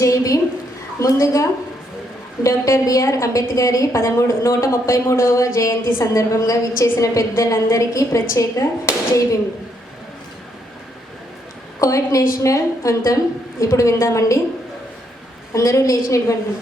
జై భీమ్. ముందుగా doctor BR Ambedkar 133వ జయంతి సందర్భంగా విచ్చేసిన పెద్దలందరికీ ప్రత్యేక జై భీమ్. కోవిడ్ నేషనల్ అంతం ఇప్పుడు విందామండి. అందరూ లేచి నిలబడండి.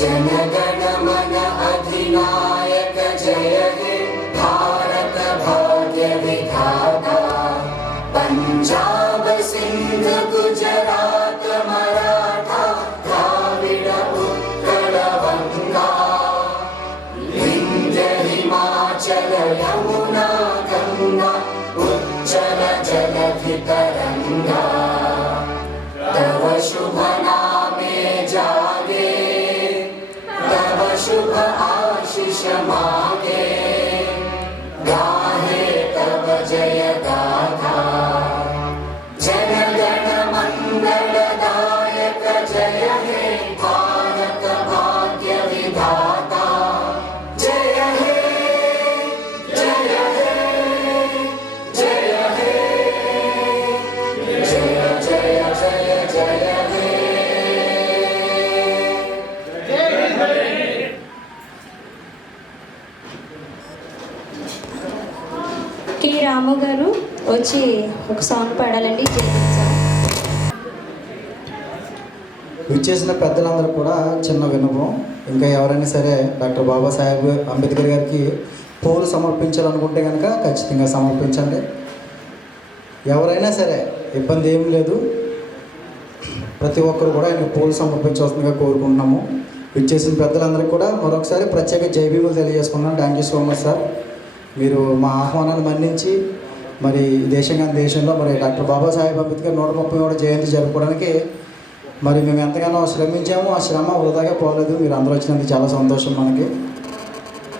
जनगण मन अधिनायक जय हे भारत भाग्य विधाता पंजाब सिंध गुजरात मराठा द्राविड उत्कल बंगा विंध्य हिमाचल यमुना गंगा उज्जल जलधि तरंगा तव शुभ नामे जागे शुभ आशीष मांगे गाहे तब जय गाथा जनगण मंगलदायक जय हे भारत भाग्य विधाता जय हे जय हे जय हे जय जय जय जय हे కే రాము గారు వచ్చి ఒక సాంగ్ పాడాలండి. విచ్చేసిన పెద్దలందరూ కూడా చిన్న విన్నపం, ఇంకా ఎవరైనా సరే డాక్టర్ బాబాసాహెబ్ అంబేద్కర్ గారికి పూలు సమర్పించాలనుకుంటే కనుక ఖచ్చితంగా సమర్పించండి. ఎవరైనా సరే ఇబ్బంది ఏం లేదు, ప్రతి ఒక్కరు కూడా ఆయన పూలు సమర్పించవలసిందిగా కోరుకుంటున్నాము. విచ్చేసిన పెద్దలందరికీ కూడా మరొకసారి ప్రత్యేక జై భీములు తెలియజేసుకున్నాను. Thank you so much sir. మీరు మా ఆహ్వానాన్ని మన్నించి మరి దేశంలో మరి డాక్టర్ బాబాసాహెబ్ అంబేద్కర్ 130వ జయంతి జరుపుకోవడానికి మరి మేము ఎంతగానో శ్రమించాము. ఆ శ్రమ వృధాగా పోలేదు. మీరు అందరూ వచ్చినందుకు చాలా సంతోషం మనకి.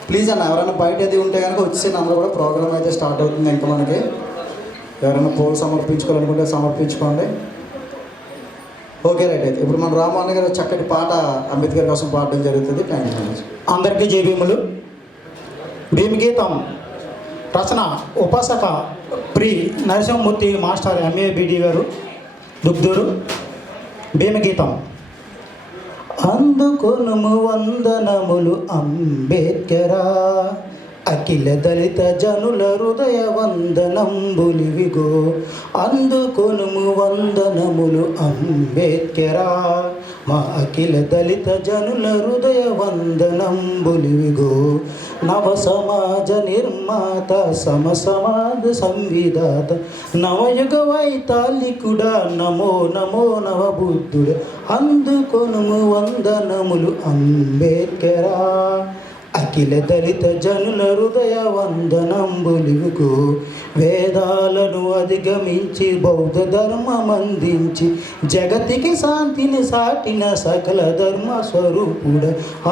ప్లీజ్ అన్న, ఎవరైనా బయట అది ఉంటే కనుక వచ్చేసి అందరూ కూడా ప్రోగ్రామ్ అయితే స్టార్ట్ అవుతుంది. ఇంకా మనకి ఎవరైనా పూలు సమర్పించుకోవాలనుకుంటే సమర్పించుకోండి. Okay right. అయితే ఇప్పుడు మన రామన్న గారు చక్కటి పాట అంబేద్కర్ కోసం పాడడం జరుగుతుంది. Thank you so much. అందరికీ జై భీములు. భీమగీతం రచన ఉపాసక ప్రి నరసింహమూర్తి మాస్టర్ MA BD గారు. దుగ్ధురు భీమగీతం. అందుకొనుము వందనములు అంబేద్కరా, అఖిల దళిత జనుల హృదయ వందనంబులివిగో. అందుకొనుము వందనములు అంబేద్కరా, మా అఖిల దళిత జనుల హృదయ వందనంబులివిగో. నవ సమాజ నిర్మాత సమ సమాజ సంవిధాత నవయుగ వైతాళికుడా నమో నమో నవ బుద్ధుడా. అందుకొనుము వందనములు అంబేద్కరా, అఖిల దళిత జనుల హృదయ వందనంబులివిగో. వేదాలను అధిగమించి బౌద్ధ ధర్మం అందించి జగతికి శాంతిని సాటిన సకల ధర్మ స్వరూపుడ.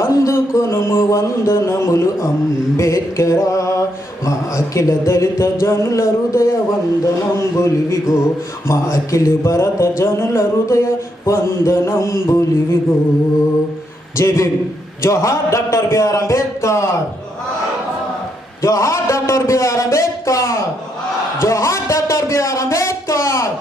అందుకొనుము వందనములు అంబేద్కరా, మా అఖిల దళిత జనుల హృదయ వందనంబులివిగో. మా అఖిల భరత జనుల హృదయ వందనంబులివిగో. జై భీమ్. జోహార్ డాక్టర్ బిఆర్ అంబేద్కర్. జోహార్ డాక్టర్ బిఆర్ అంబేద్కర్. జోహార్ డాక్టర్ బిఆర్ అంబేద్కర్.